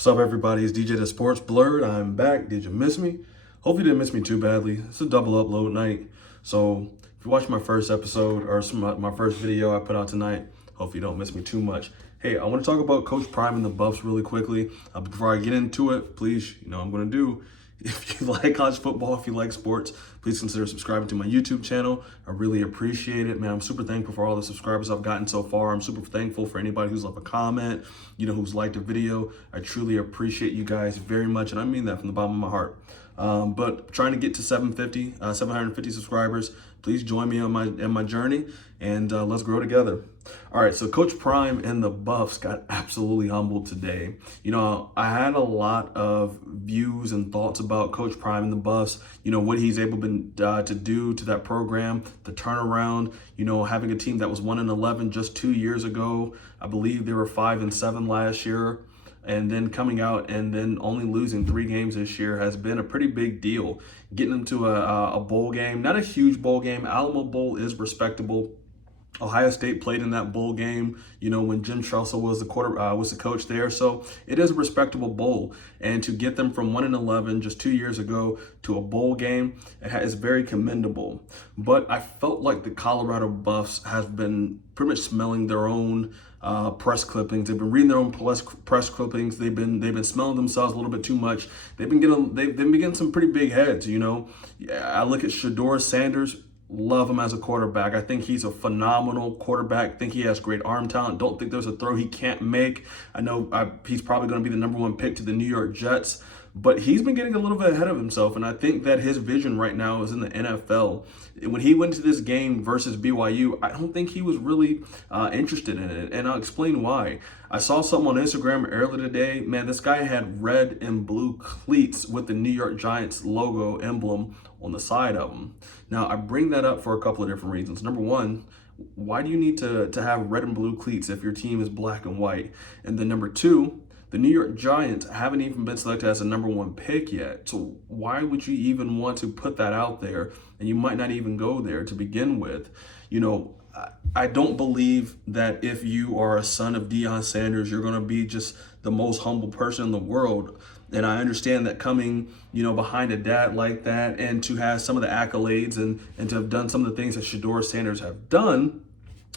What's up, everybody? It's DJ the Sports Blurred. I'm back. Did you miss me? Hope you didn't miss me too badly. It's a double upload night. So if you watched my first episode or my first video I put out tonight, hope you don't miss me too much. Hey, I want to talk about Coach Prime and the Buffs really quickly. Before I get into it, please, you know what I'm going to do. If you like college football, if you like sports, please consider subscribing to my YouTube channel. I really appreciate it, man. I'm super thankful for all the subscribers I've gotten so far. I'm super thankful for anybody who's left a comment, who's liked a video. I truly appreciate you guys very much, and I mean that from the bottom of my heart. But trying to get to 750 subscribers. Please join me on my journey, and let's grow together. All right, so Coach Prime and the Buffs got absolutely humbled today. I had a lot of views and thoughts about Coach Prime and the Buffs, what he's able to do to that program, the turnaround, having a team that was 1-11 just 2 years ago. I believe they were 5-7 last year. And then coming out and then only losing 3 games this year has been a pretty big deal. Getting them to a bowl game, not a huge bowl game. Alamo Bowl is respectable. Ohio State played in that bowl game, when Jim Tressel was the coach there. So it is a respectable bowl. And to get them from 1-11 just 2 years ago to a bowl game, is very commendable. But I felt like the Colorado Buffs have been pretty much smelling their own press clippings. They've been reading their own press clippings. They've been smelling themselves a little bit too much. They've been getting some pretty big heads. I look at Shedeur Sanders. Love him as a quarterback. I think he's a phenomenal quarterback. Think he has great arm talent. Don't think there's a throw he can't make. I know he's probably going to be the #1 pick to the New York Jets, but he's been getting a little bit ahead of himself, and I think that his vision right now is in the NFL. When he went to this game versus BYU, I don't think he was really interested in it, and I'll explain why. I saw something on Instagram earlier today. Man, this guy had red and blue cleats with the New York Giants logo emblem on the side of them. Now, I bring that up for a couple of different reasons. Number one, why do you need to have red and blue cleats if your team is black and white? And then number two, the New York Giants haven't even been selected as a #1 pick yet. So why would you even want to put that out there? And you might not even go there to begin with. I don't believe that if you are a son of Deion Sanders, you're going to be just the most humble person in the world. And I understand that coming, behind a dad like that and to have some of the accolades and to have done some of the things that Shedeur Sanders have done,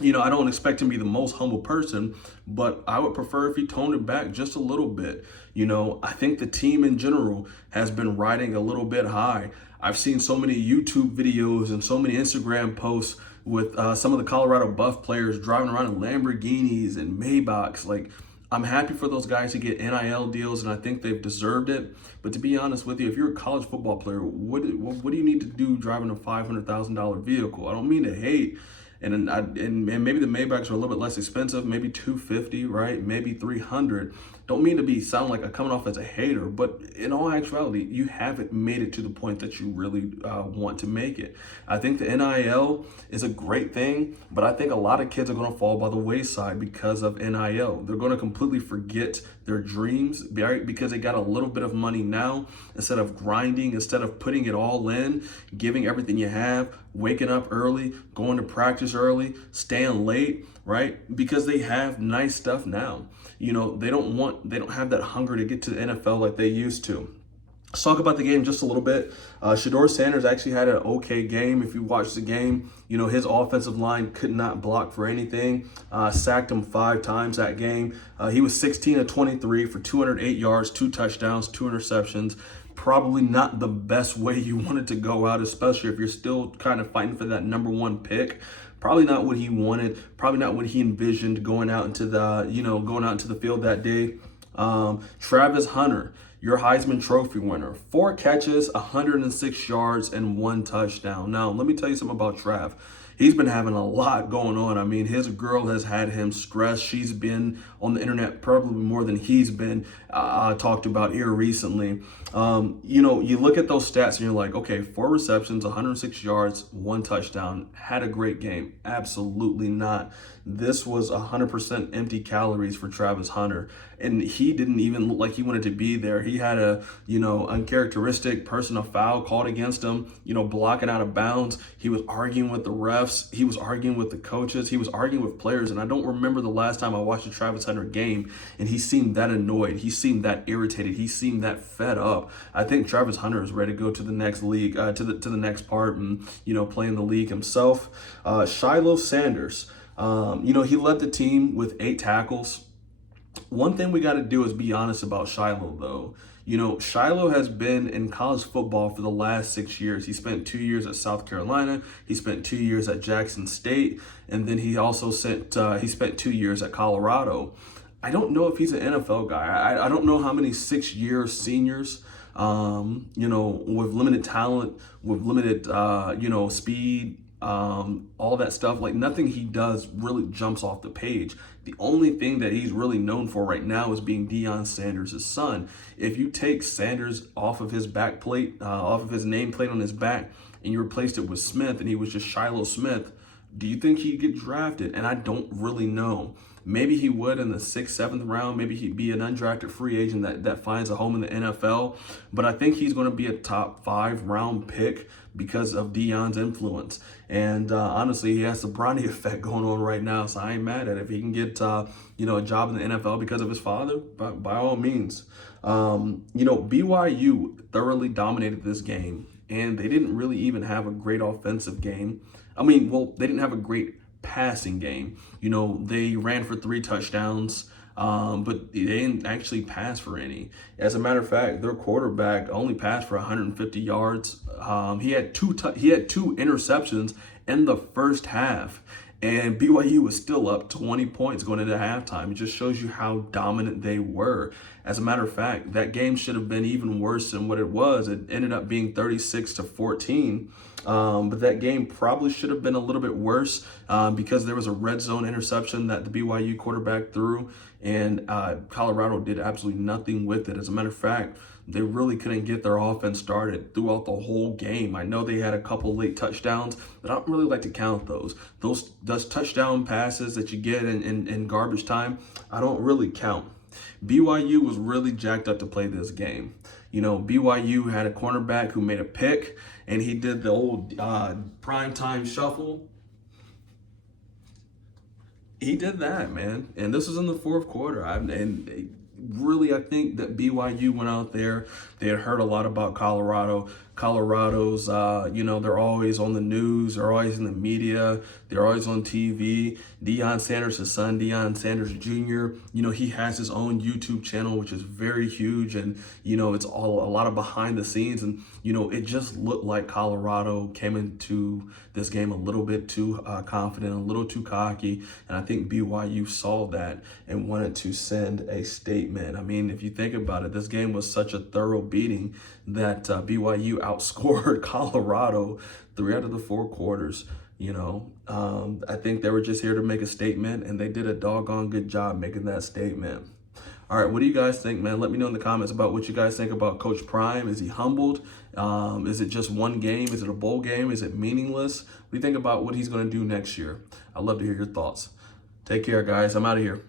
I don't expect him to be the most humble person, but I would prefer if he toned it back just a little bit. I think the team in general has been riding a little bit high. I've seen so many YouTube videos and so many Instagram posts with some of the Colorado Buff players driving around in Lamborghinis and Maybachs. Like, I'm happy for those guys to get NIL deals, and I think they've deserved it. But to be honest with you, if you're a college football player, what do you need to do driving a $500,000 vehicle? I don't mean to hate. And maybe the Maybachs are a little bit less expensive, maybe $250, right? Maybe $300. Don't mean to sound like I'm coming off as a hater, but in all actuality, you haven't made it to the point that you really want to make it. I think the NIL is a great thing, but I think a lot of kids are going to fall by the wayside because of NIL. They're going to completely forget their dreams because they got a little bit of money now. Instead of grinding, instead of putting it all in, giving everything you have, waking up early, going to practice early, staying late, right? Because they have nice stuff now. They don't have that hunger to get to the NFL like they used to. Let's talk about the game just a little bit. Shedeur Sanders actually had an okay game. If you watch the game, his offensive line could not block for anything. Sacked him 5 times that game. He was 16 of 23 for 208 yards, 2 touchdowns, 2 interceptions. Probably not the best way you wanted to go out, especially if you're still kind of fighting for that #1 pick. Probably not what he wanted. Probably not what he envisioned going out into the field that day. Travis Hunter, your Heisman Trophy winner, 4 catches, 106 yards, and 1 touchdown. Now, let me tell you something about Trav. He's been having a lot going on. I mean, his girl has had him stressed. She's been on the internet probably more than he's been talked about here recently. You look at those stats and you're like, okay, 4 receptions, 106 yards, 1 touchdown. Had a great game. Absolutely not. This was 100% empty calories for Travis Hunter. And he didn't even look like he wanted to be there. He had a, uncharacteristic personal foul called against him, blocking out of bounds. He was arguing with the refs. He was arguing with the coaches. He was arguing with players. And I don't remember the last time I watched a Travis Hunter game, and he seemed that annoyed. He seemed that irritated. He seemed that fed up. I think Travis Hunter is ready to go to the next league, to the next part, and play in the league himself. Shiloh Sanders, he led the team with 8 tackles. One thing we got to do is be honest about Shiloh, though. Shiloh has been in college football for the last 6 years. He spent 2 years at South Carolina. He spent 2 years at Jackson State. And then he also spent 2 years at Colorado. I don't know if he's an NFL guy. I don't know how many 6-year seniors, with limited talent, with limited, speed, all that stuff. Like, nothing he does really jumps off the page. The only thing that he's really known for right now is being Deion Sanders' son. If you take Sanders off of his backplate, off of his nameplate on his back, and you replaced it with Smith, and he was just Shiloh Smith, do you think he'd get drafted? And I don't really know. Maybe he would in the 6th, 7th round. Maybe he'd be an undrafted free agent that finds a home in the NFL. But I think he's going to be a top 5 round pick because of Deion's influence. And honestly, he has the Bronny effect going on right now. So I ain't mad at it. If he can get, a job in the NFL because of his father, by all means. BYU thoroughly dominated this game. And they didn't really even have a great offensive game. They didn't have a great passing game. They ran for 3 touchdowns, but they didn't actually pass for any. As a matter of fact, their quarterback only passed for 150 yards. He had two interceptions in the first half, and BYU was still up 20 points going into halftime. It just shows you how dominant they were. As a matter of fact, that game should have been even worse than what it was. It ended up being 36-14. But that game probably should have been a little bit worse because there was a red zone interception that the BYU quarterback threw, and Colorado did absolutely nothing with it. As a matter of fact, they really couldn't get their offense started throughout the whole game. I know they had a couple late touchdowns, but I don't really like to count those. Those touchdown passes that you get in garbage time, I don't really count. BYU was really jacked up to play this game. BYU had a cornerback who made a pick, and he did the old primetime shuffle. He did that, man. And this was in the 4th quarter. I think that BYU went out there. They had heard a lot about Colorado. Colorado's, they're always on the news. They're always in the media. They're always on TV. Deion Sanders, his son, Deion Sanders Jr., he has his own YouTube channel, which is very huge. And, it's all a lot of behind the scenes. And, it just looked like Colorado came into this game a little bit too confident, a little too cocky. And I think BYU saw that and wanted to send a statement. If you think about it, this game was such a thorough beating that BYU outscored Colorado 3 out of the 4 quarters. I think they were just here to make a statement, and they did a doggone good job making that statement. All right, what do you guys think, man? Let me know in the comments about what you guys think about Coach Prime. Is he humbled? Is it just one game? Is it a bowl game? Is it meaningless? What do you think about what he's going to do next year? I'd love to hear your thoughts. Take care, guys. I'm out of here.